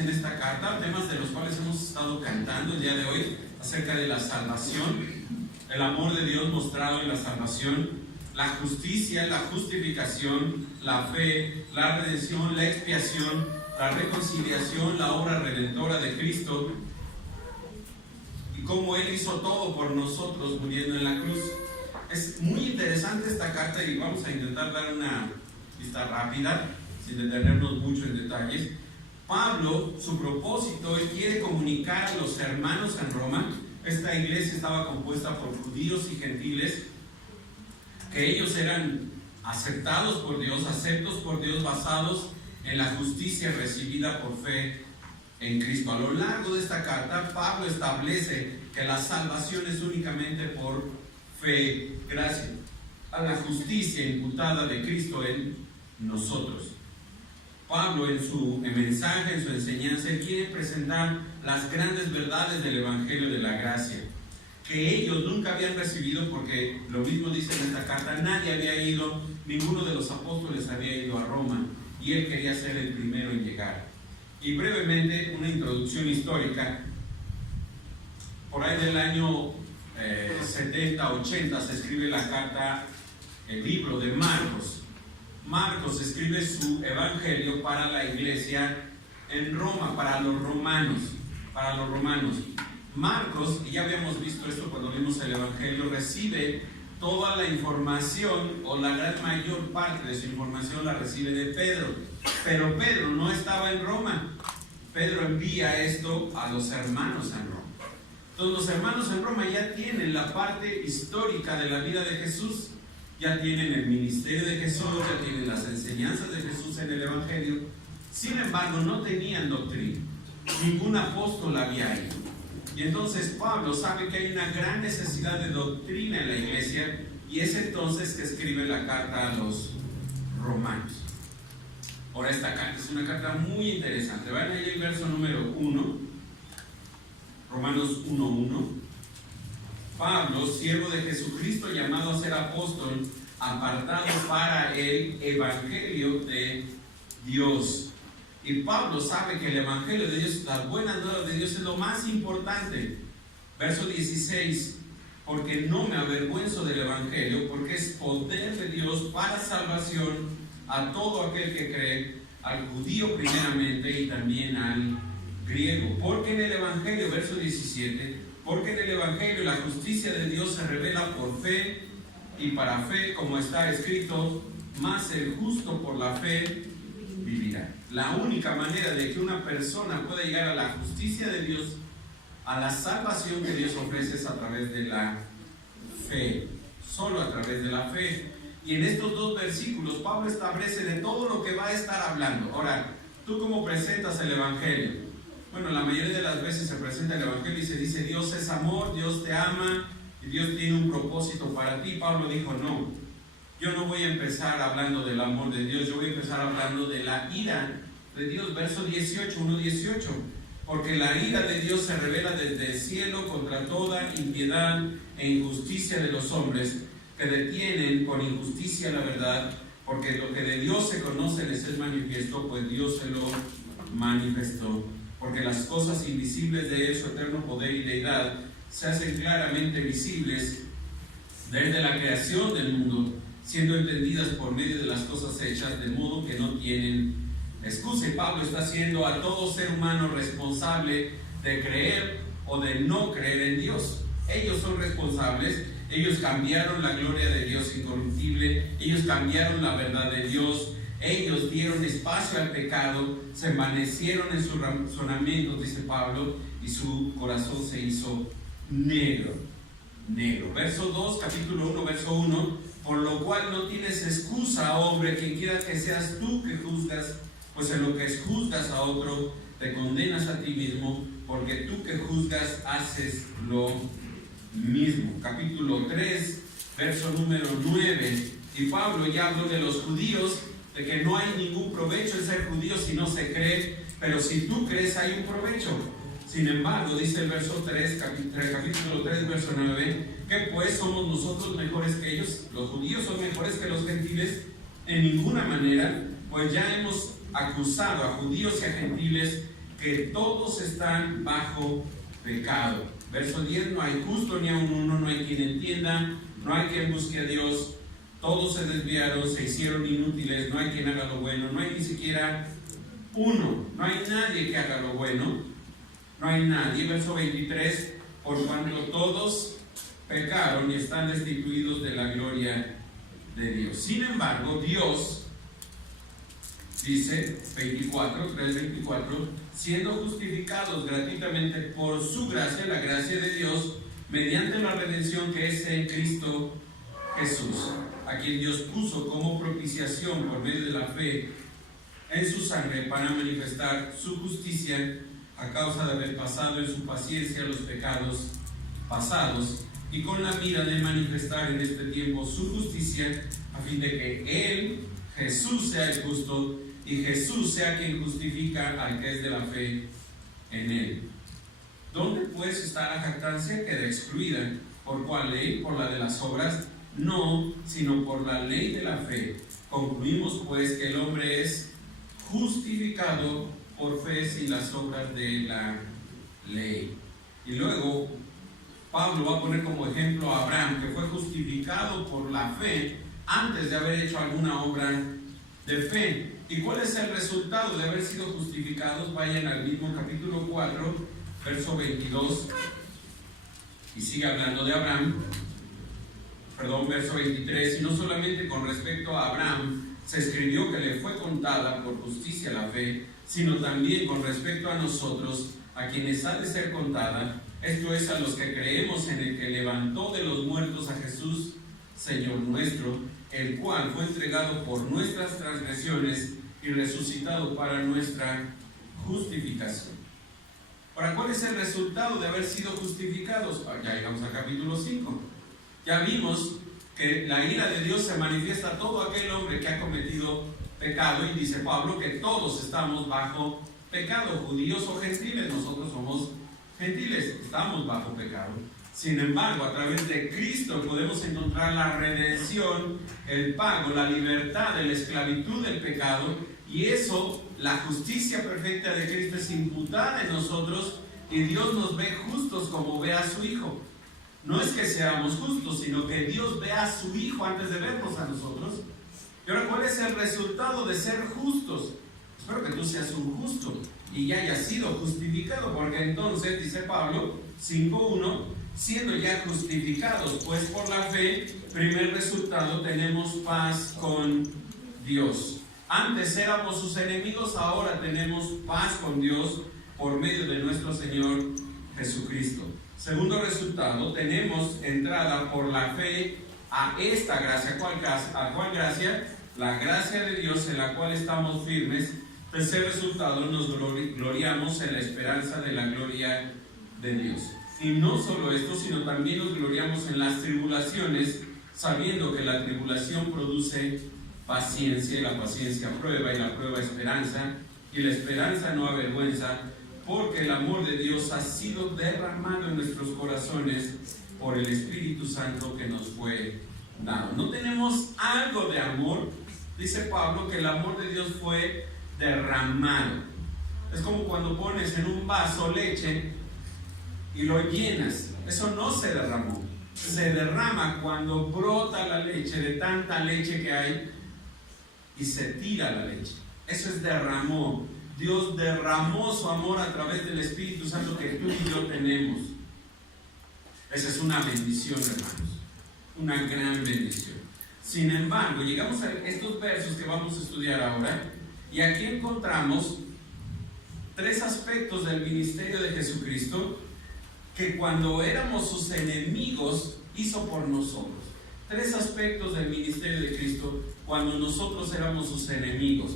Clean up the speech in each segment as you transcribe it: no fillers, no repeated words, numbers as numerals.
en esta carta, temas de los cuales hemos estado cantando el día de hoy, acerca de la salvación, el amor de Dios mostrado en la salvación, la justicia, la justificación, la fe, la redención, la expiación, la reconciliación, la obra redentora de Cristo, y cómo Él hizo todo por nosotros muriendo en la cruz. Es muy interesante esta carta y vamos a intentar dar una vista rápida, sin detenernos mucho en detalles. Pablo, su propósito, él quiere comunicar a los hermanos en Roma. Esta iglesia estaba compuesta por judíos y gentiles, que ellos eran aceptados por Dios, aceptos por Dios, basados en la justicia recibida por fe en Cristo. A lo largo de esta carta, Pablo establece que la salvación es únicamente por fe, gracias a la justicia imputada de Cristo en nosotros. Pablo en su mensaje, en su enseñanza, él quiere presentar las grandes verdades del Evangelio de la Gracia, que ellos nunca habían recibido, porque lo mismo dice en esta carta, nadie había ido, ninguno de los apóstoles había ido a Roma, y él quería ser el primero en llegar. Y brevemente, una introducción histórica. Por ahí del año 70-80 se escribe la carta, el libro de Marcos. Marcos escribe su evangelio para la iglesia en Roma, para los romanos. Marcos, y ya habíamos visto esto cuando vimos el evangelio, recibe toda la información, o la gran mayor parte de su información la recibe de Pedro. Pero Pedro no estaba en Roma. Pedro envía esto a los hermanos en Roma. Entonces los hermanos en Roma ya tienen la parte histórica de la vida de Jesús. Ya tienen el ministerio de Jesús, ya tienen las enseñanzas de Jesús en el Evangelio. Sin embargo, no tenían doctrina. Ningún apóstol había ido. Y entonces Pablo sabe que hay una gran necesidad de doctrina en la iglesia, y es entonces que escribe la carta a los romanos. Ahora, esta carta es una carta muy interesante. Van ahí el verso número 1, Romanos 1:1. Pablo, siervo de Jesucristo, llamado a ser apóstol, apartado para el Evangelio de Dios. Y Pablo sabe que el Evangelio de Dios, las buenas nuevas de Dios, es lo más importante. Verso 16, porque no me avergüenzo del Evangelio, porque es poder de Dios para salvación a todo aquel que cree, al judío primeramente y también al griego. Porque en el Evangelio, verso 17, porque en el Evangelio la justicia de Dios se revela por fe, y para fe, como está escrito, mas el justo por la fe vivirá. La única manera de que una persona pueda llegar a la justicia de Dios, a la salvación que Dios ofrece, es a través de la fe, solo a través de la fe. Y en estos dos versículos Pablo establece de todo lo que va a estar hablando. Ahora, ¿tú cómo presentas el Evangelio? Bueno, la mayoría de las veces se presenta el Evangelio y se dice: Dios es amor, Dios te ama y Dios tiene un propósito para ti. Pablo dijo: no, yo no voy a empezar hablando del amor de Dios, yo voy a empezar hablando de la ira de Dios. Verso 18, 1:18, porque la ira de Dios se revela desde el cielo contra toda impiedad e injusticia de los hombres, que detienen con injusticia la verdad, porque lo que de Dios se conoce les es manifiesto, pues Dios se lo manifestó. Porque las cosas invisibles de Él, su eterno poder y deidad, se hacen claramente visibles desde la creación del mundo, siendo entendidas por medio de las cosas hechas, de modo que no tienen excusa. Y Pablo está haciendo a todo ser humano responsable de creer o de no creer en Dios. Ellos son responsables. Ellos cambiaron la gloria de Dios incorruptible, ellos cambiaron la verdad de Dios, ellos dieron espacio al pecado, se envanecieron en sus razonamientos, dice Pablo, y su corazón se hizo negro. Verso 2, capítulo 1, verso 1, por lo cual no tienes excusa, hombre, quien quiera que seas tú que juzgas, pues en lo que juzgas a otro, te condenas a ti mismo, porque tú que juzgas haces lo mismo. Capítulo 3, verso número 9, y Pablo ya habló de los judíos, de que no hay ningún provecho en ser judío si no se cree, pero si tú crees hay un provecho. Sin embargo, dice el verso 3, capítulo 3, verso 9, que pues somos nosotros mejores que ellos, los judíos son mejores que los gentiles, en ninguna manera, pues ya hemos acusado a judíos y a gentiles que todos están bajo pecado. Verso 10, no hay justo ni aun uno, no hay quien entienda, no hay quien busque a Dios, todos se desviaron, se hicieron inútiles, no hay quien haga lo bueno, no hay ni siquiera uno, no hay nadie que haga lo bueno, no hay nadie. Verso 23, por cuanto todos pecaron y están destituidos de la gloria de Dios. Sin embargo, Dios, dice 3:24, siendo justificados gratuitamente por su gracia, la gracia de Dios, mediante la redención que es en Cristo Jesús, a quien Dios puso como propiciación por medio de la fe en su sangre para manifestar su justicia a causa de haber pasado en su paciencia los pecados pasados, y con la mira de manifestar en este tiempo su justicia, a fin de que Él, Jesús, sea el justo, y Jesús sea quien justifica al que es de la fe en Él. ¿Dónde pues está la jactancia? Queda excluida. ¿Por cuál ley? ¿Por la de las obras? No, sino por la ley de la fe. Concluimos pues que el hombre es justificado por fe sin las obras de la ley. Y luego Pablo va a poner como ejemplo a Abraham, que fue justificado por la fe antes de haber hecho alguna obra de fe. ¿Y cuál es el resultado de haber sido justificados? Vayan al mismo capítulo 4, verso 22, y sigue hablando de Abraham. Verso 23, y no solamente con respecto a Abraham se escribió que le fue contada por justicia la fe, sino también con respecto a nosotros, a quienes ha de ser contada, esto es, a los que creemos en el que levantó de los muertos a Jesús, Señor nuestro, el cual fue entregado por nuestras transgresiones y resucitado para nuestra justificación. Ahora, ¿cuál es el resultado de haber sido justificados? Ya llegamos al capítulo 5. Ya vimos que la ira de Dios se manifiesta a todo aquel hombre que ha cometido pecado, y dice Pablo que todos estamos bajo pecado, judíos o gentiles. Nosotros somos gentiles, estamos bajo pecado. Sin embargo, a través de Cristo podemos encontrar la redención, el pago, la libertad de la esclavitud del pecado, y eso, la justicia perfecta de Cristo es imputada en nosotros, y Dios nos ve justos como ve a su Hijo. No es que seamos justos, sino que Dios ve a su Hijo antes de vernos a nosotros. Y ahora, ¿cuál es el resultado de ser justos? Espero que tú seas un justo y ya hayas sido justificado, porque entonces, dice Pablo 5:1, siendo ya justificados pues por la fe, primer resultado, tenemos paz con Dios. Antes éramos sus enemigos, ahora tenemos paz con Dios por medio de nuestro Señor Jesucristo. Segundo resultado, tenemos entrada por la fe a esta gracia. ¿A cuál gracia? La gracia de Dios, en la cual estamos firmes. Tercer resultado, nos gloriamos en la esperanza de la gloria de Dios. Y no solo esto, sino también nos gloriamos en las tribulaciones, sabiendo que la tribulación produce paciencia, y la paciencia prueba, y la prueba esperanza, y la esperanza no avergüenza, porque el amor de Dios ha sido derramado en nuestros corazones por el Espíritu Santo que nos fue dado. No tenemos algo de amor. Dice Pablo que el amor de Dios fue derramado. Es como cuando pones en un vaso leche y lo llenas. Eso no se derramó. Se derrama cuando brota la leche, de tanta leche que hay, y se tira la leche. Eso es derramó. Dios derramó su amor a través del Espíritu Santo que tú y yo tenemos. Esa es una bendición, hermanos. Una gran bendición. Sin embargo, llegamos a estos versos que vamos a estudiar ahora, y aquí encontramos tres aspectos del ministerio de Jesucristo que cuando éramos sus enemigos hizo por nosotros. Tres aspectos del ministerio de Cristo cuando nosotros éramos sus enemigos.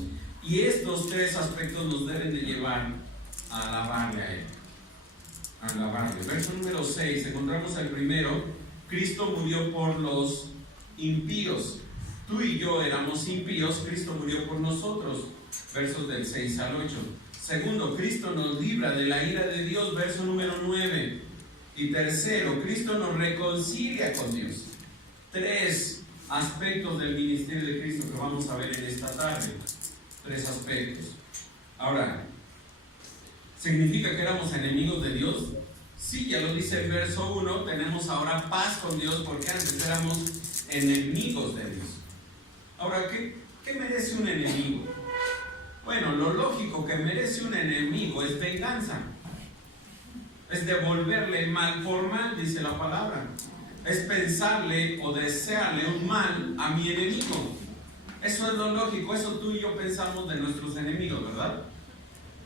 Y estos tres aspectos nos deben de llevar a alabarle a Él. A alabarle. Verso número 6, encontramos el primero. Cristo murió por los impíos. Tú y yo éramos impíos, Cristo murió por nosotros. Versos del 6 al 8. Segundo, Cristo nos libra de la ira de Dios. Verso número 9. Y tercero, Cristo nos reconcilia con Dios. Tres aspectos del ministerio de Cristo que vamos a ver en esta tarde. Tres aspectos. Ahora, ¿Significa que éramos enemigos de Dios? Sí, ya lo dice el verso 1, tenemos ahora paz con Dios porque antes éramos enemigos de Dios. Ahora, ¿qué merece un enemigo? Bueno, lo lógico que merece un enemigo es venganza. Es devolverle mal por mal, dice la palabra. Es pensarle o desearle un mal a mi enemigo. Eso es lo lógico, eso tú y yo pensamos de nuestros enemigos, ¿verdad?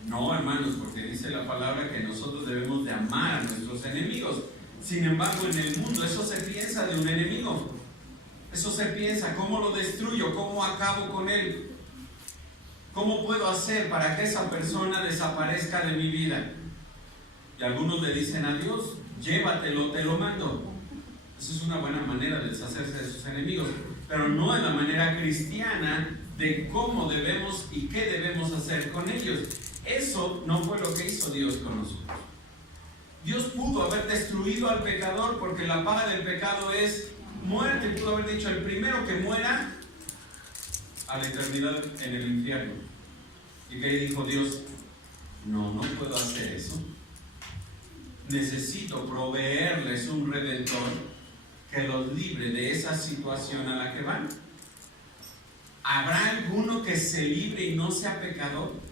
No, hermanos, porque dice la palabra que nosotros debemos de amar a nuestros enemigos. Sin embargo, en el mundo eso se piensa de un enemigo. Eso se piensa, ¿cómo lo destruyo? ¿Cómo acabo con él? ¿Cómo puedo hacer para que esa persona desaparezca de mi vida? Y algunos le dicen a Dios, llévatelo, te lo mando. Esa es una buena manera de deshacerse de sus enemigos, pero no es la manera cristiana de cómo debemos y qué debemos hacer con ellos. Eso no fue lo que hizo Dios con nosotros. Dios pudo haber destruido al pecador porque la paga del pecado es muerte. Pudo haber dicho, el primero que muera a la eternidad en el infierno. ¿Y qué dijo Dios? No puedo hacer eso. Necesito proveerles un redentor que los libre de esa situación a la que van. ¿Habrá alguno que se libre y no sea pecador?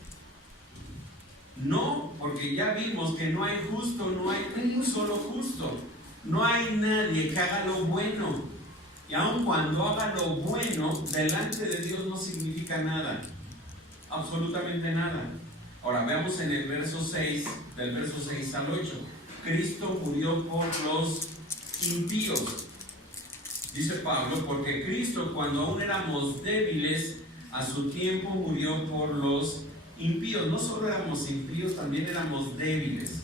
No, porque ya vimos que no hay justo, no hay un solo justo. No hay nadie que haga lo bueno. Y aun cuando haga lo bueno, delante de Dios no significa nada. Absolutamente nada. Ahora veamos en el verso 6, del verso 6 al 8. Cristo murió por los impíos. Dice Pablo, porque Cristo, cuando aún éramos débiles, a su tiempo murió por los impíos. No solo éramos impíos, también éramos débiles.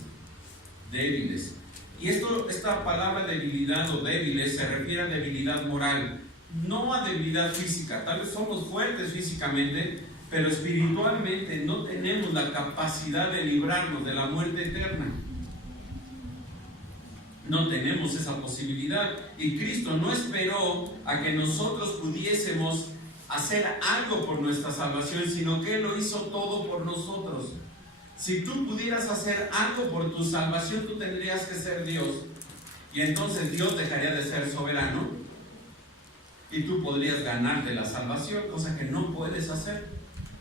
Débiles. Y esta palabra debilidad o débiles se refiere a debilidad moral, no a debilidad física. Tal vez somos fuertes físicamente, pero espiritualmente no tenemos la capacidad de librarnos de la muerte eterna. No tenemos esa posibilidad. Y Cristo no esperó a que nosotros pudiésemos hacer algo por nuestra salvación, sino que Él lo hizo todo por nosotros. Si tú pudieras hacer algo por tu salvación, tú tendrías que ser Dios. Y entonces Dios dejaría de ser soberano y tú podrías ganarte la salvación, cosa que no puedes hacer.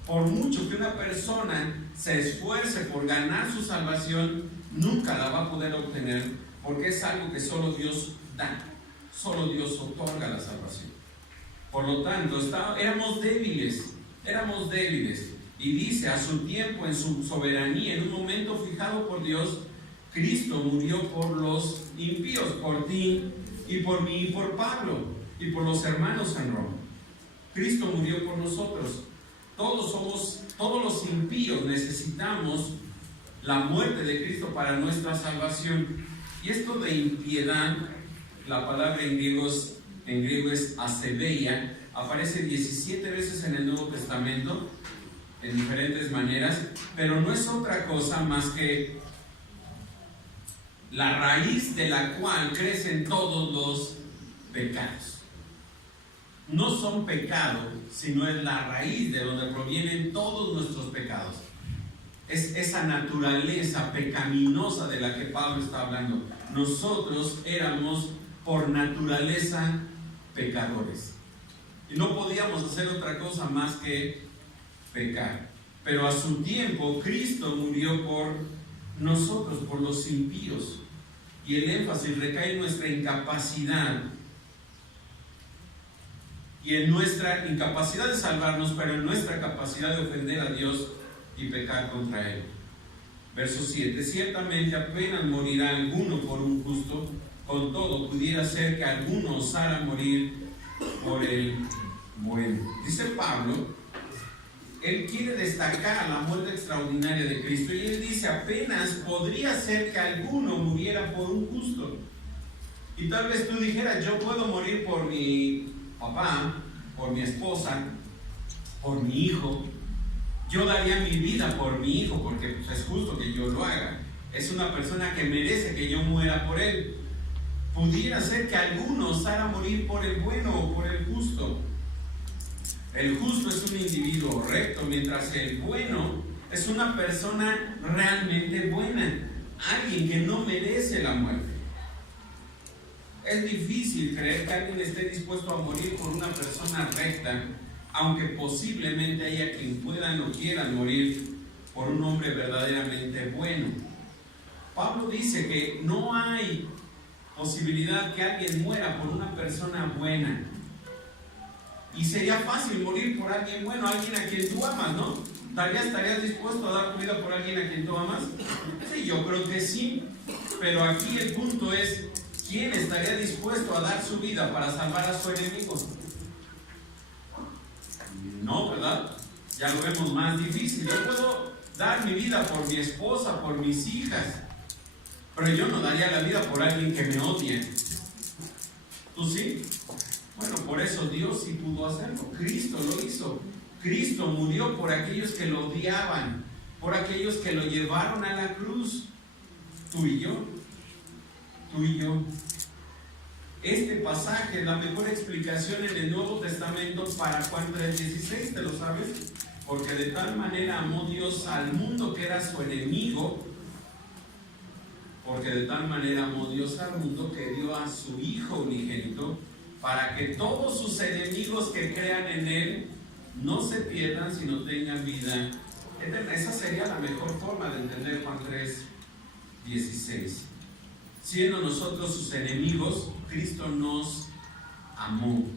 Por mucho que una persona se esfuerce por ganar su salvación, nunca la va a poder obtener, porque es algo que solo Dios da, solo Dios otorga la salvación. Por lo tanto, éramos débiles. Y dice, a su tiempo, en su soberanía, en un momento fijado por Dios, Cristo murió por los impíos, por ti y por mí y por Pablo y por los hermanos en Roma. Cristo murió por nosotros. Todos los impíos necesitamos la muerte de Cristo para nuestra salvación. Y esto de impiedad, la palabra en griego es asebeia, aparece 17 veces en el Nuevo Testamento, en diferentes maneras, pero no es otra cosa más que la raíz de la cual crecen todos los pecados. No son pecados, sino es la raíz de donde provienen todos nuestros pecados. Es esa naturaleza pecaminosa de la que Pablo está hablando. Nosotros éramos por naturaleza pecadores. Y no podíamos hacer otra cosa más que pecar. Pero a su tiempo Cristo murió por nosotros, por los impíos. Y el énfasis recae en nuestra incapacidad. Y en nuestra incapacidad de salvarnos, pero en nuestra capacidad de ofender a Dios y pecar contra Él. Verso 7. Ciertamente apenas morirá alguno por un justo, con todo pudiera ser que alguno osara morir por el bueno. Dice Pablo, él quiere destacar la muerte extraordinaria de Cristo, y él dice, apenas podría ser que alguno muriera por un justo. Y tal vez tú dijeras, yo puedo morir por mi papá, por mi esposa, por mi hijo. Yo daría mi vida por mi hijo porque pues, es justo que yo lo haga. Es una persona que merece que yo muera por él. Pudiera ser que alguno osara morir por el bueno o por el justo. El justo es un individuo recto, mientras el bueno Es una persona realmente buena, alguien que no merece la muerte. Es difícil creer que alguien esté dispuesto a morir por una persona recta, aunque posiblemente haya quien puedan o quieran morir por un hombre verdaderamente bueno. Pablo dice que no hay posibilidad que alguien muera por una persona buena. Y sería fácil morir por alguien bueno, alguien a quien tú amas, ¿no? ¿Estarías dispuesto a dar tu vida por alguien a quien tú amas? Sí, yo creo que sí. Pero aquí el punto es, ¿quién estaría dispuesto a dar su vida para salvar a su enemigo? No, ¿verdad? Ya lo vemos más difícil. Yo puedo dar mi vida por mi esposa, por mis hijas, pero yo no daría la vida por alguien que me odie. ¿Tú sí? Bueno, por eso Dios sí pudo hacerlo. Cristo lo hizo. Cristo murió por aquellos que lo odiaban, por aquellos que lo llevaron a la cruz. Tú y yo. Tú y yo. Este pasaje es la mejor explicación en el Nuevo Testamento para Juan 3:16, ¿te lo sabes? Porque de tal manera amó Dios al mundo que era su enemigo, porque de tal manera amó Dios al mundo que dio a su Hijo unigénito, para que todos sus enemigos que crean en Él no se pierdan, sino tengan vida eterna. Esa sería la mejor forma de entender Juan 3:16. Siendo nosotros sus enemigos, Cristo nos amó.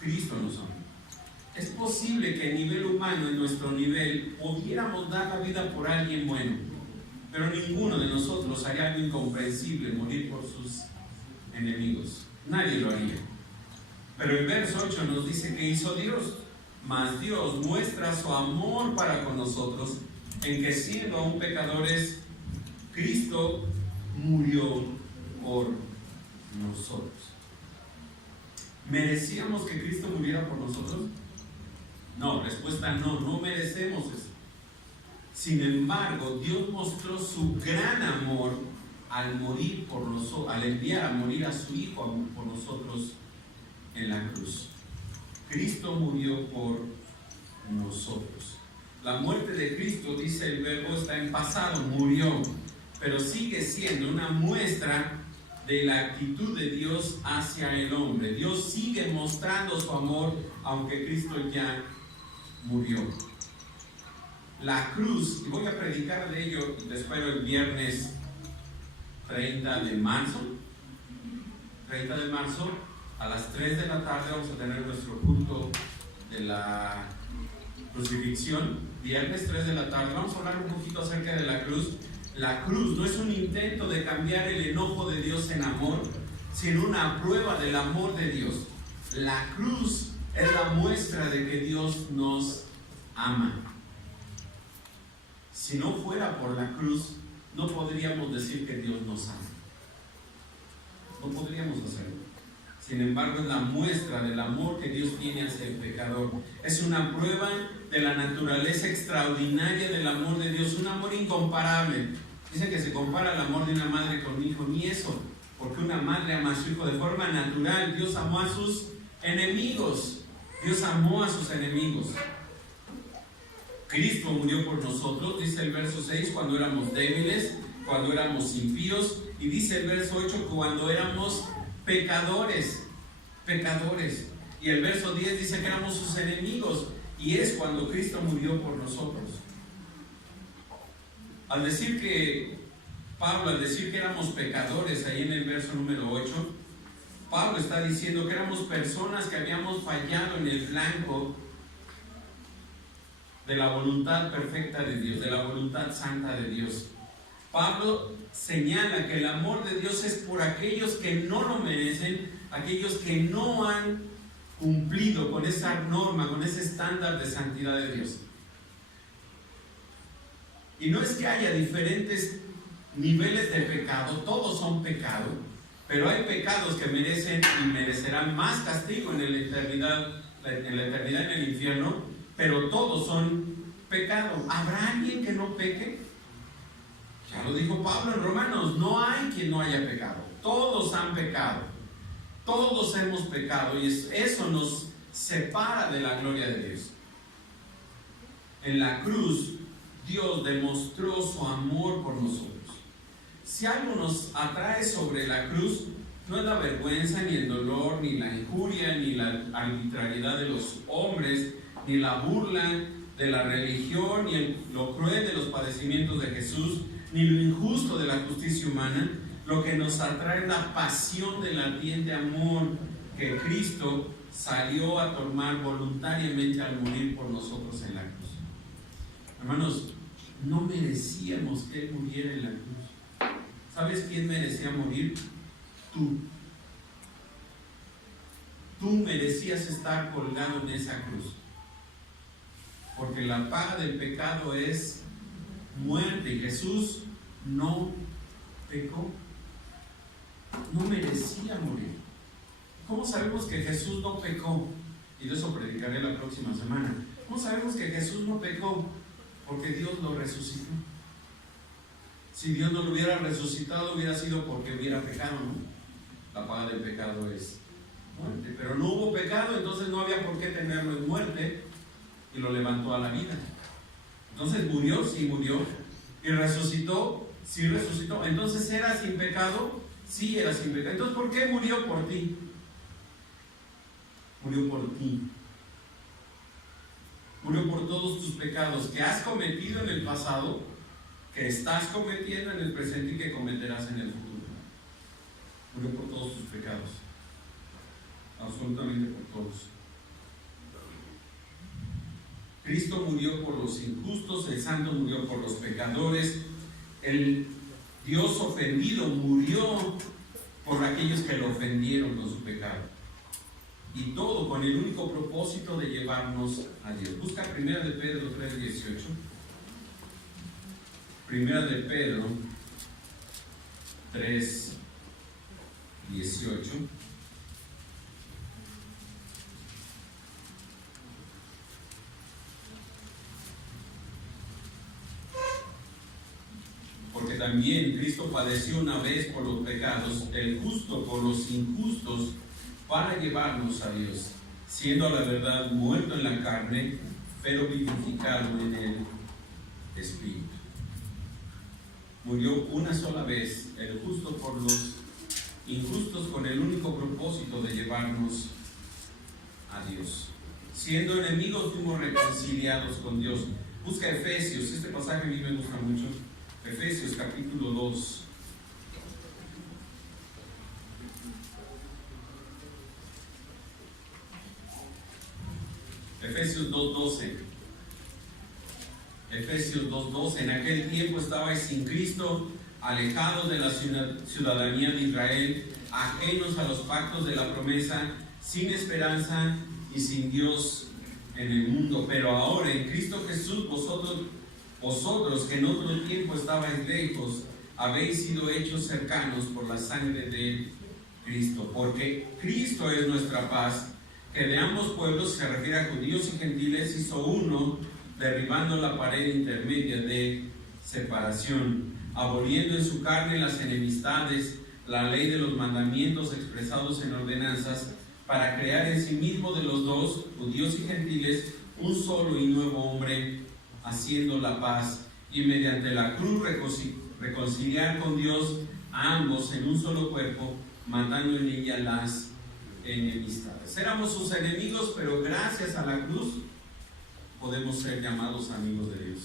Cristo nos amó. Es posible que a nivel humano, en nuestro nivel, pudiéramos dar la vida por alguien bueno, pero ninguno de nosotros haría algo incomprensible, morir por sus enemigos. Nadie lo haría. Pero el verso 8 nos dice que hizo Dios, mas Dios muestra su amor para con nosotros, en que siendo aún pecadores, Cristo murió por nosotros. ¿Merecíamos que Cristo muriera por nosotros? No, respuesta no, no merecemos eso. Sin embargo, Dios mostró su gran amor al morir por nosotros, al enviar a morir a su Hijo por nosotros en la cruz. Cristo murió por nosotros. La muerte de Cristo, dice el verbo, está en pasado, murió, pero sigue siendo una muestra de la actitud de Dios hacia el hombre. Dios sigue mostrando su amor, aunque Cristo ya murió. La cruz, y voy a predicar de ello, te espero el viernes 30 de marzo. 30 de marzo, a las 3 de la tarde vamos a tener nuestro culto de la crucifixión. Viernes 3 de la tarde, vamos a hablar un poquito acerca de la cruz. La cruz no es un intento de cambiar el enojo de Dios en amor, sino una prueba del amor de Dios. La cruz es la muestra de que Dios nos ama. Si no fuera por la cruz, no podríamos decir que Dios nos ama. No podríamos hacerlo. Sin embargo, es la muestra del amor que Dios tiene hacia el pecador. Es una prueba de la naturaleza extraordinaria del amor de Dios, un amor incomparable. Dice que se compara el amor de una madre con un hijo, ni eso, porque una madre ama a su hijo de forma natural. Dios amó a sus enemigos. Dios amó a sus enemigos. Cristo murió por nosotros, dice el verso 6, cuando éramos débiles, cuando éramos impíos, y dice el verso 8, cuando éramos pecadores. Y el verso 10 dice que éramos sus enemigos, y es cuando Cristo murió por nosotros. Al decir que éramos pecadores, ahí en el verso número 8, Pablo está diciendo que éramos personas que habíamos fallado en el blanco de la voluntad perfecta de Dios, de la voluntad santa de Dios. Pablo señala que el amor de Dios es por aquellos que no lo merecen, aquellos que no han cumplido con esa norma, con ese estándar de santidad de Dios. Y no es que haya diferentes niveles de pecado, todos son pecado, pero hay pecados que merecen y merecerán más castigo en la eternidad en el infierno, pero todos son pecado. ¿Habrá alguien que no peque? Ya lo dijo Pablo en Romanos, no hay quien no haya pecado. Todos han pecado. Todos hemos pecado y eso nos separa de la gloria de Dios. En la cruz, Dios demostró su amor por nosotros. Si algo nos atrae sobre la cruz, no es la vergüenza, ni el dolor, ni la injuria, ni la arbitrariedad de los hombres, ni la burla de la religión, ni lo cruel de los padecimientos de Jesús, ni lo injusto de la justicia humana. Lo que nos atrae es la pasión del ardiente amor que Cristo salió a tomar voluntariamente al morir por nosotros en la cruz. Hermanos, no merecíamos que Él muriera en la cruz. ¿Sabes quién merecía morir? Tú. Tú merecías estar colgado en esa cruz. Porque la paga del pecado es muerte. Y Jesús no pecó. No merecía morir. ¿Cómo sabemos que Jesús no pecó? Y de eso predicaré la próxima semana. ¿Cómo sabemos que Jesús no pecó? Porque Dios lo resucitó. Si Dios no lo hubiera resucitado, hubiera sido porque hubiera pecado, ¿no? La paga del pecado es muerte. Pero no hubo pecado, entonces no había por qué tenerlo en muerte, y lo levantó a la vida. Entonces murió, sí murió. Y resucitó, sí resucitó. Entonces era sin pecado, sí era sin pecado. Entonces, ¿por qué murió por ti? Murió por ti. Murió por todos tus pecados que has cometido en el pasado, que estás cometiendo en el presente y que cometerás en el futuro. Murió por todos tus pecados. Absolutamente por todos. Cristo murió por los injustos, el Santo murió por los pecadores, el Dios ofendido murió por aquellos que lo ofendieron con su pecado. Y todo con el único propósito de llevarnos a Dios. Busca 1 de Pedro 3:18. 1 de Pedro 3:18. Porque también Cristo padeció una vez por los pecados, el justo por los injustos, para llevarnos a Dios, siendo a la verdad muerto en la carne, pero vivificado en el Espíritu. Murió una sola vez, el justo por los injustos, con el único propósito de llevarnos a Dios. Siendo enemigos, fuimos reconciliados con Dios. Busca Efesios, este pasaje a mí me gusta mucho. Efesios capítulo 2. Efesios 2:12. Efesios 2:12. En aquel tiempo estabais sin Cristo, alejados de la ciudadanía de Israel, ajenos a los pactos de la promesa, sin esperanza y sin Dios en el mundo. Pero ahora en Cristo Jesús, vosotros que en otro tiempo estabais lejos, habéis sido hechos cercanos por la sangre de Cristo. Porque Cristo es nuestra paz, que de ambos pueblos, se refiere a judíos y gentiles, hizo uno, derribando la pared intermedia de separación, aboliendo en su carne las enemistades, la ley de los mandamientos expresados en ordenanzas, para crear en sí mismo de los dos, judíos y gentiles, un solo y nuevo hombre, haciendo la paz, y mediante la cruz reconciliar con Dios a ambos en un solo cuerpo, matando en ella las enemistades. Éramos sus enemigos, pero gracias a la cruz podemos ser llamados amigos de Dios.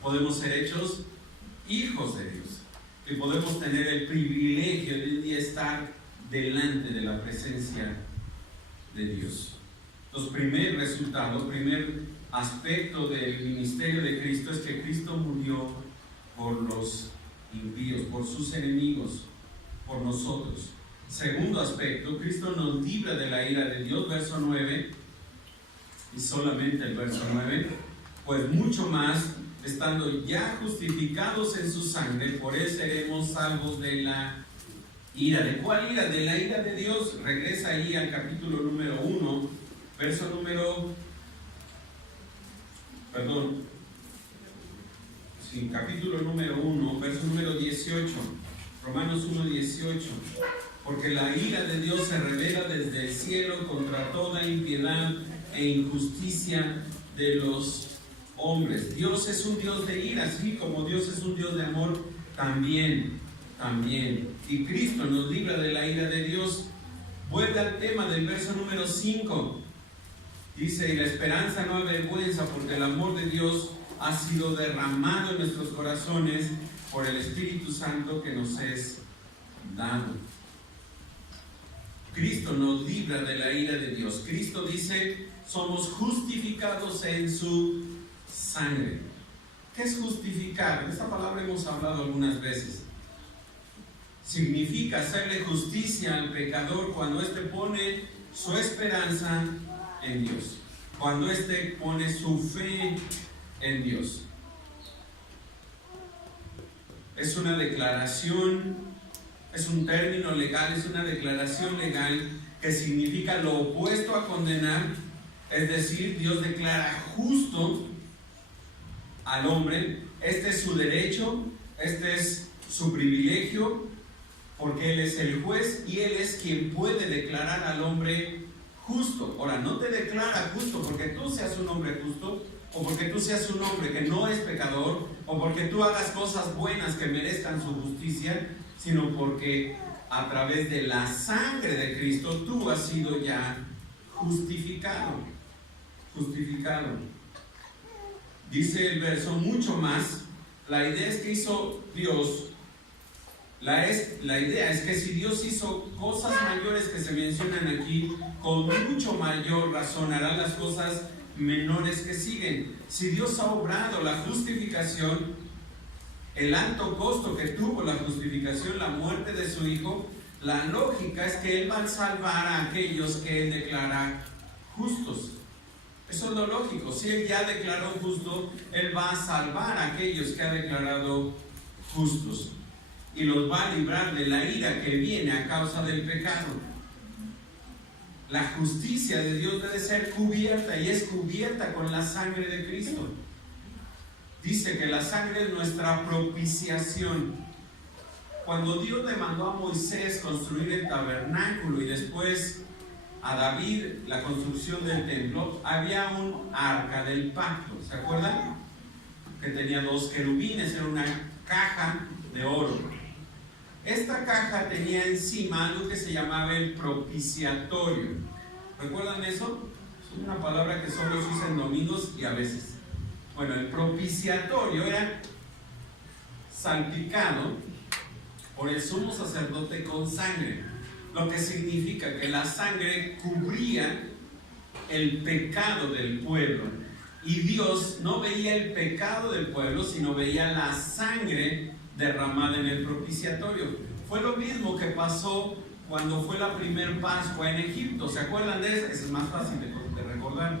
Podemos ser hechos hijos de Dios. Y podemos tener el privilegio de un día estar delante de la presencia de Dios. Entonces, primer resultado, primer aspecto del ministerio de Cristo es que Cristo murió por los impíos, por sus enemigos, por nosotros. Segundo aspecto, Cristo nos libra de la ira de Dios, verso 9, y solamente el verso 9, pues mucho más, estando ya justificados en su sangre, por él seremos salvos de la ira. ¿De cuál ira? De la ira de Dios. Regresa ahí al capítulo número 1, verso número, capítulo número 1, verso número 18, Romanos 1:18. Porque la ira de Dios se revela desde el cielo contra toda impiedad e injusticia de los hombres. Dios es un Dios de ira, así como Dios es un Dios de amor, también. Y Cristo nos libra de la ira de Dios. Vuelve al tema del verso número 5. Dice, y la esperanza no avergüenza, porque el amor de Dios ha sido derramado en nuestros corazones por el Espíritu Santo que nos es dado. Cristo nos libra de la ira de Dios. Cristo dice, somos justificados en su sangre. ¿Qué es justificar? De esta palabra hemos hablado algunas veces. Significa hacerle justicia al pecador cuando éste pone su esperanza en Dios, cuando éste pone su fe en Dios. Es una declaración, es un término legal, es una declaración legal que significa lo opuesto a condenar, es decir, Dios declara justo al hombre. Este es su derecho, este es su privilegio, porque Él es el juez y Él es quien puede declarar al hombre justo. Ahora, no te declara justo porque tú seas un hombre justo, o porque tú seas un hombre que no es pecador, o porque tú hagas cosas buenas que merezcan su justicia, sino porque a través de la sangre de Cristo tú has sido ya justificado. Dice el verso mucho más. La idea es que hizo Dios. La idea es que si Dios hizo cosas mayores que se mencionan aquí, con mucho mayor razón hará las cosas menores que siguen. Si Dios ha obrado la justificación, el alto costo que tuvo la justificación, la muerte de su Hijo, la lógica es que Él va a salvar a aquellos que Él declara justos. Eso es lo lógico. Si Él ya declaró justo, Él va a salvar a aquellos que ha declarado justos y los va a librar de la ira que viene a causa del pecado. La justicia de Dios debe ser cubierta, y es cubierta con la sangre de Cristo. Dice que la sangre es nuestra propiciación. Cuando Dios le mandó a Moisés construir el tabernáculo y después a David la construcción del templo, había un arca del pacto, ¿se acuerdan? Que tenía 2 querubines, era una caja de oro. Esta caja tenía encima algo que se llamaba el propiciatorio. ¿Recuerdan eso? Es una palabra que solo se usa en domingos y a veces. Bueno, el propiciatorio era salpicado por el sumo sacerdote con sangre, lo que significa que la sangre cubría el pecado del pueblo. Y Dios no veía el pecado del pueblo, sino veía la sangre derramada en el propiciatorio. Fue lo mismo que pasó cuando fue la primer Pascua en Egipto. ¿Se acuerdan de eso? Es más fácil de recordar.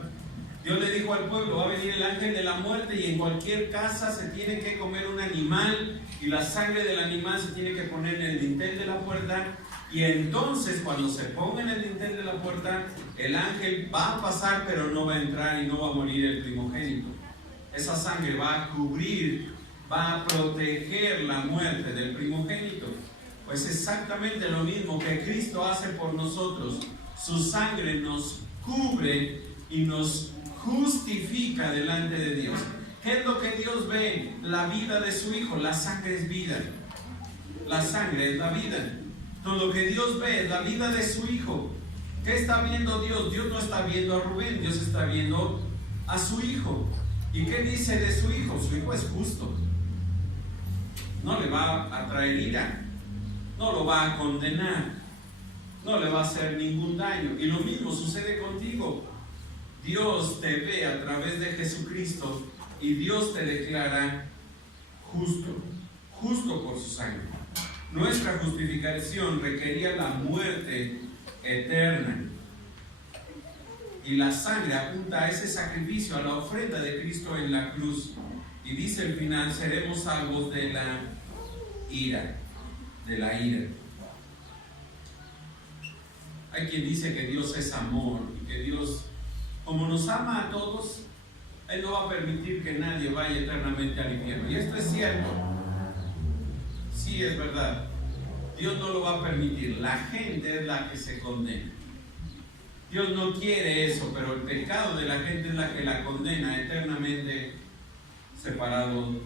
Dios le dijo al pueblo, va a venir el ángel de la muerte y en cualquier casa se tiene que comer un animal y la sangre del animal se tiene que poner en el dintel de la puerta, y entonces cuando se ponga en el dintel de la puerta, el ángel va a pasar pero no va a entrar y no va a morir el primogénito. Esa sangre va a cubrir, va a proteger la muerte del primogénito. Pues exactamente lo mismo que Cristo hace por nosotros. Su sangre nos cubre y nos justifica delante de Dios. ¿Qué es lo que Dios ve? La vida de su Hijo. La sangre es vida. La sangre es la vida. Todo lo que Dios ve es la vida de su Hijo. ¿Qué está viendo Dios? Dios no está viendo a Rubén, Dios está viendo a su Hijo. ¿Y qué dice de su Hijo? Su Hijo es justo. No le va a traer ira, no lo va a condenar, no le va a hacer ningún daño. Y lo mismo sucede contigo. Dios te ve a través de Jesucristo y Dios te declara justo, justo por su sangre. Nuestra justificación requería la muerte eterna. Y la sangre apunta a ese sacrificio, a la ofrenda de Cristo en la cruz. Y dice al final, seremos salvos de la ira. De la ira. Hay quien dice que Dios es amor y que Dios, como nos ama a todos, Él no va a permitir que nadie vaya eternamente al infierno. Y esto es cierto. Sí, es verdad. Dios no lo va a permitir. La gente es la que se condena. Dios no quiere eso, pero el pecado de la gente es la que la condena eternamente separado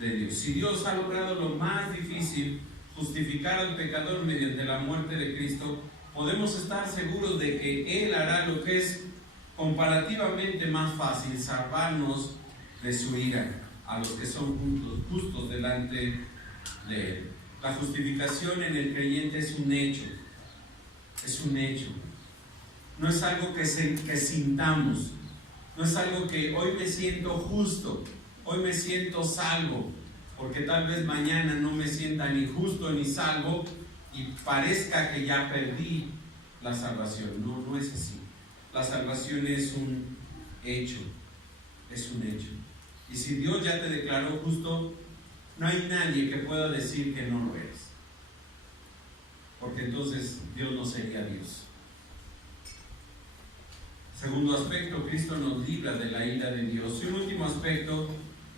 de Dios. Si Dios ha logrado lo más difícil, justificar al pecador mediante la muerte de Cristo, podemos estar seguros de que Él hará lo que es comparativamente más fácil: salvarnos de su ira a los que son justos delante de Él. La justificación en el creyente es un hecho. Es un hecho. No es algo que sintamos. No es algo que hoy me siento justo, hoy me siento salvo, porque tal vez mañana no me sienta ni justo ni salvo y parezca que ya perdí la salvación. No, no es así. La salvación es un hecho. Es un hecho. Y si Dios ya te declaró justo, no hay nadie que pueda decir que no lo eres. Porque entonces Dios no sería Dios. Segundo aspecto, Cristo nos libra de la ira de Dios. Y un último aspecto,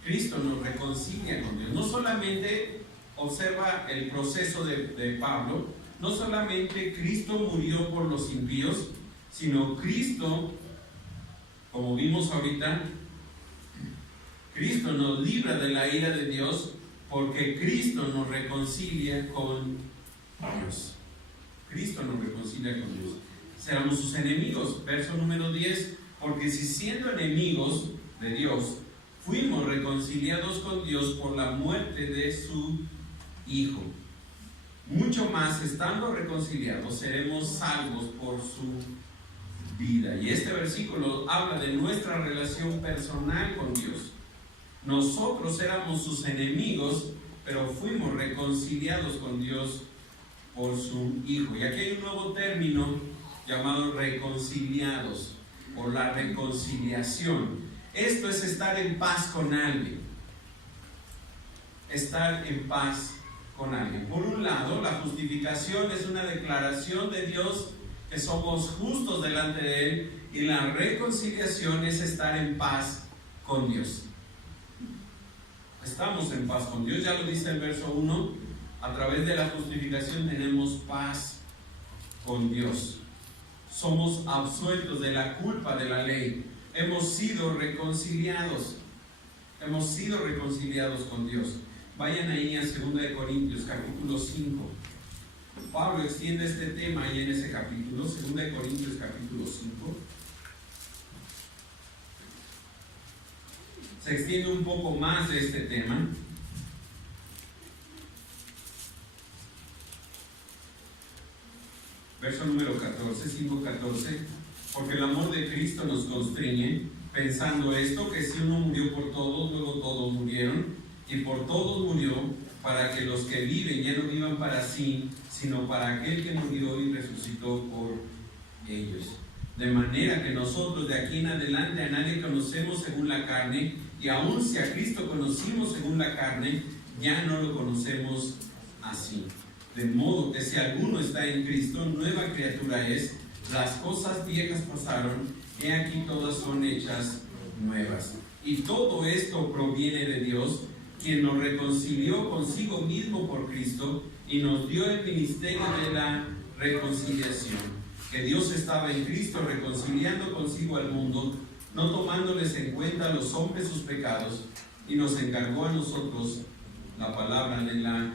Cristo nos reconcilia con Dios. No solamente, observa el proceso de Pablo, no solamente Cristo murió por los impíos, sino Cristo, como vimos ahorita, Cristo nos libra de la ira de Dios porque Cristo nos reconcilia con Dios. Cristo nos reconcilia con Dios. Seremos sus enemigos. Verso número 10. Porque si siendo enemigos de Dios, fuimos reconciliados con Dios por la muerte de su Hijo, mucho más, estando reconciliados, seremos salvos por su vida. Y este versículo habla de nuestra relación personal con Dios. Nosotros éramos sus enemigos, pero fuimos reconciliados con Dios por su Hijo. Y aquí hay un nuevo término llamado reconciliados, o la reconciliación. Esto es estar en paz con alguien. Estar en paz con alguien. Por un lado, la justificación es una declaración de Dios que somos justos delante de Él, y la reconciliación es estar en paz con Dios. Estamos en paz con Dios, ya lo dice el verso 1, a través de la justificación tenemos paz con Dios. Somos absueltos de la culpa de la ley. Hemos sido reconciliados. Hemos sido reconciliados con Dios. Vayan ahí a 2 Corintios, capítulo 5. Pablo extiende este tema ahí en ese capítulo, 2 Corintios, capítulo 5. Se extiende un poco más de este tema. Verso número 14, 5:14. Porque el amor de Cristo nos constriñe, pensando esto, que si uno murió por todos, luego todos murieron, y por todos murió, para que los que viven ya no vivan para sí, sino para aquel que murió y resucitó por ellos. De manera que nosotros de aquí en adelante a nadie conocemos según la carne, y aun si a Cristo conocimos según la carne, ya no lo conocemos así. De modo que si alguno está en Cristo, nueva criatura es, las cosas viejas pasaron, he aquí todas son hechas nuevas. Y todo esto proviene de Dios, quien nos reconcilió consigo mismo por Cristo y nos dio el ministerio de la reconciliación. Que Dios estaba en Cristo reconciliando consigo al mundo, no tomándoles en cuenta a los hombres sus pecados, y nos encargó a nosotros la palabra de la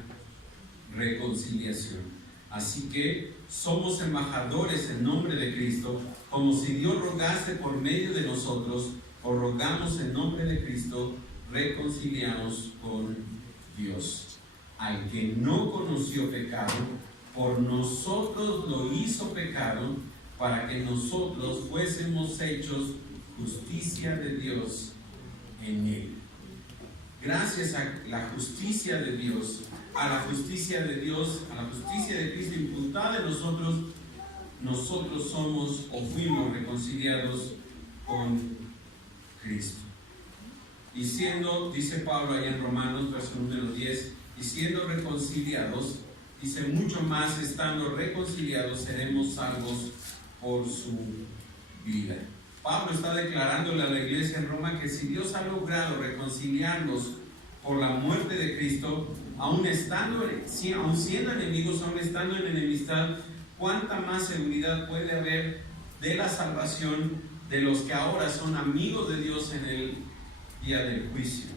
reconciliación. Así que somos embajadores en nombre de Cristo, como si Dios rogase por medio de nosotros, o rogamos en nombre de Cristo, reconciliados con Dios. Al que no conoció pecado, por nosotros lo hizo pecado, para que nosotros fuésemos hechos justicia de Dios en él. Gracias a la justicia de Dios, a la justicia de Dios, a la justicia de Cristo imputada en nosotros, nosotros somos o fuimos reconciliados con Cristo. Y siendo, dice Pablo allá en Romanos, verso número 10, y siendo reconciliados, dice mucho más, estando reconciliados, seremos salvos por su vida. Pablo está declarándole a la iglesia en Roma que si Dios ha logrado reconciliarnos por la muerte de Cristo, aún siendo enemigos, aún estando en enemistad, ¿cuánta más seguridad puede haber de la salvación de los que ahora son amigos de Dios en el día del juicio?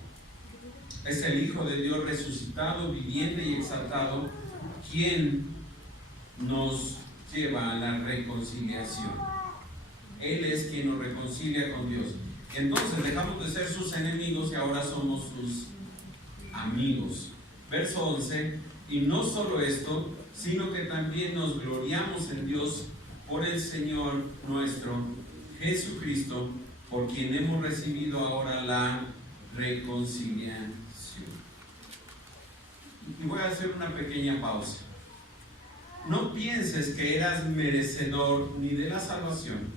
Es el Hijo de Dios resucitado, viviente y exaltado, quien nos lleva a la reconciliación. Él es quien nos reconcilia con Dios. Entonces dejamos de ser sus enemigos y ahora somos sus amigos. Verso 11, y no solo esto, sino que también nos gloriamos en Dios por el Señor nuestro Jesucristo, por quien hemos recibido ahora la reconciliación. Y voy a hacer una pequeña pausa. No pienses que eras merecedor ni de la salvación,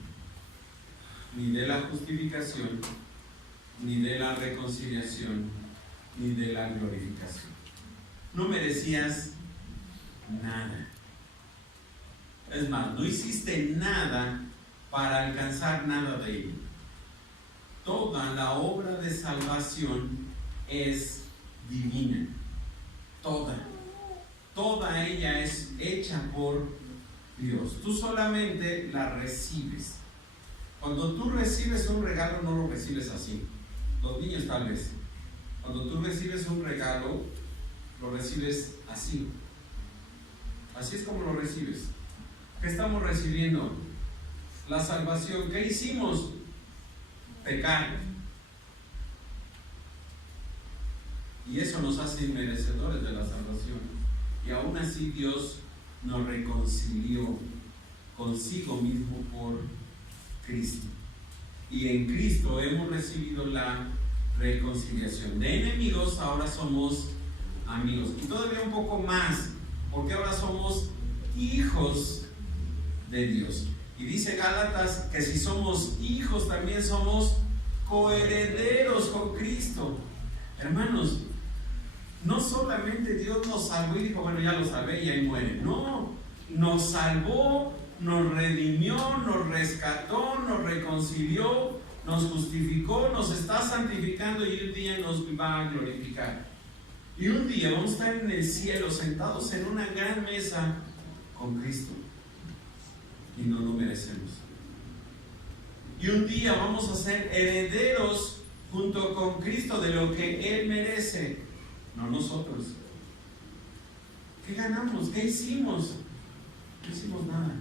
ni de la justificación, ni de la reconciliación, ni de la glorificación. No merecías nada. Es más, no hiciste nada para alcanzar nada de ello. Toda la obra de salvación es divina. Toda ella es hecha por Dios. Tú solamente la recibes. Cuando tú recibes un regalo, no lo recibes así. Los niños tal vez. Cuando tú recibes un regalo, lo recibes así. Así es como lo recibes. ¿Qué estamos recibiendo? La salvación. ¿Qué hicimos? Pecar. Y eso nos hace merecedores de la salvación. Y aún así Dios nos reconcilió consigo mismo por Cristo. Y en Cristo hemos recibido la reconciliación. De enemigos ahora somos amigos. Y todavía un poco más, porque ahora somos hijos de Dios. Y dice Gálatas que si somos hijos también somos coherederos con Cristo. Hermanos, no solamente Dios nos salvó y dijo, bueno, ya lo salvé y ahí muere. No, nos salvó, nos redimió, nos rescató, nos reconcilió, nos justificó, nos está santificando y un día nos va a glorificar. Y un día vamos a estar en el cielo sentados en una gran mesa con Cristo. Y no lo merecemos. Y un día vamos a ser herederos junto con Cristo de lo que Él merece, no nosotros. ¿Qué ganamos? ¿Qué hicimos? No hicimos nada.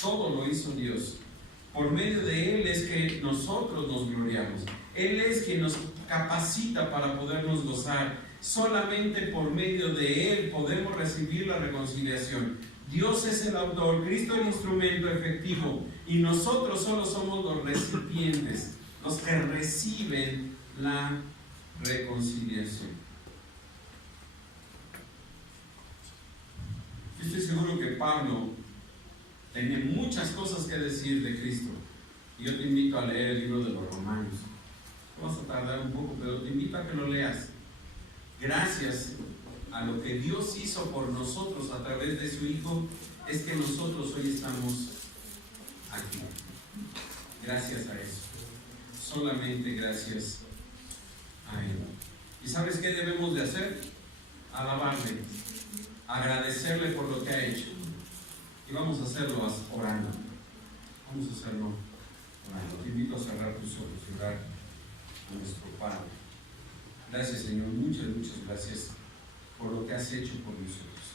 Todo lo hizo Dios. Por medio de Él es que nosotros nos gloriamos. Él es quien nos capacita para podernos gozar. Solamente por medio de Él podemos recibir la reconciliación. Dios es el autor, Cristo el instrumento efectivo, y nosotros solo somos los recipientes, los que reciben la reconciliación. Yo estoy seguro que Pablo tenía muchas cosas que decir de Cristo, y yo te invito a leer el libro de los Romanos. Vamos a tardar un poco, pero te invito a que lo leas. Gracias a lo que Dios hizo por nosotros a través de su Hijo, es que nosotros hoy estamos aquí. Gracias a eso. Solamente gracias a Él. ¿Y sabes qué debemos de hacer? Alabarle, agradecerle por lo que ha hecho. Y vamos a hacerlo orando. Vamos a hacerlo orando. Te invito a cerrar tus ojos y orar a nuestro Padre. Gracias, Señor. Muchas gracias por lo que has hecho por nosotros.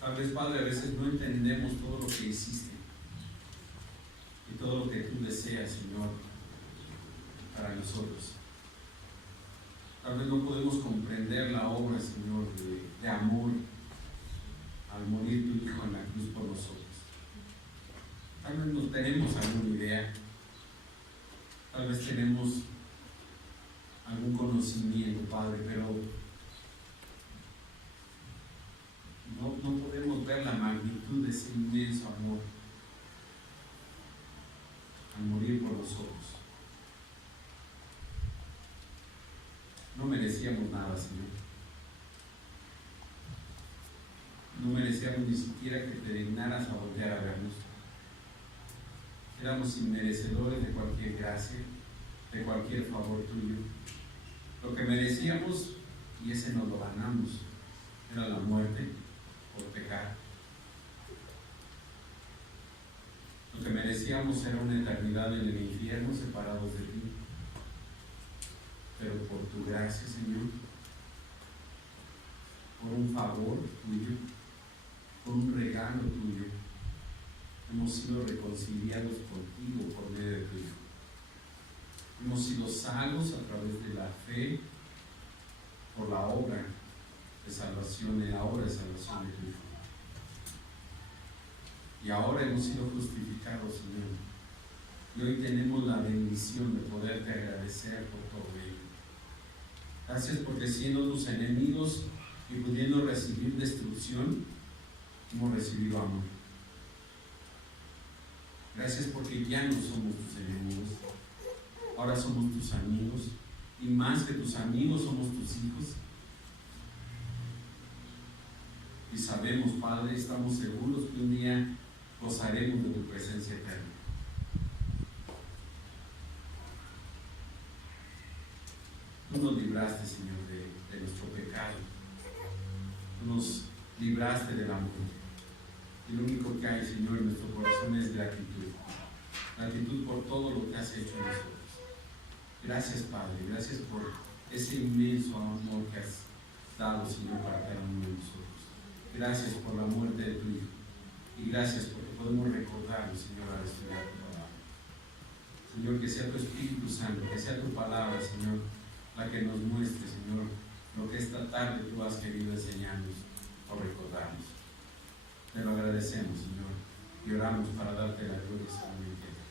Tal vez, Padre, a veces no entendemos todo lo que hiciste y todo lo que tú deseas, Señor, para nosotros. Tal vez no podemos comprender la obra, Señor, de amor al morir tu Hijo en la cruz por nosotros. Tal vez no tenemos alguna idea, tal vez tenemos algún conocimiento, Padre, pero no podemos ver la magnitud de ese inmenso amor al morir por nosotros. No merecíamos nada, Señor. No merecíamos ni siquiera que te dignaras a volver a vernos. Éramos inmerecedores de cualquier gracia, de cualquier favor tuyo. Lo que merecíamos, y ese nos lo ganamos, era la muerte por pecar. Lo que merecíamos era una eternidad en el infierno separados de ti. pero por tu gracia, Señor, por un favor tuyo, por un regalo tuyo, hemos sido reconciliados contigo por medio de tu Hijo. Hemos sido salvos a través de la fe por la obra de salvación, en la obra de salvación de tu Hijo. Y ahora hemos sido justificados, Señor. Y hoy tenemos la bendición de poderte agradecer por todo ello. Gracias porque siendo tus enemigos y pudiendo recibir destrucción, hemos recibido amor. Gracias porque ya no somos tus enemigos, ahora somos tus amigos, y más que tus amigos somos tus hijos. Y sabemos, Padre, estamos seguros que un día gozaremos de tu presencia eterna. Tú nos libraste, Señor, de nuestro pecado. Tú nos libraste del amor. Y lo único que hay, Señor, en nuestro corazón es gratitud. Gratitud por todo lo que has hecho en nosotros. Gracias, Padre. Gracias por ese inmenso amor que has dado, Señor, para cada uno de nosotros. Gracias por la muerte de tu Hijo. Y gracias porque podemos recordarlo, Señor, al estudiar tu palabra. Señor, que sea tu Espíritu Santo, que sea tu palabra, Señor, la que nos muestre, Señor, lo que esta tarde tú has querido enseñarnos o recordarnos. Te lo agradecemos, Señor, y oramos para darte la gloria solamente a ti.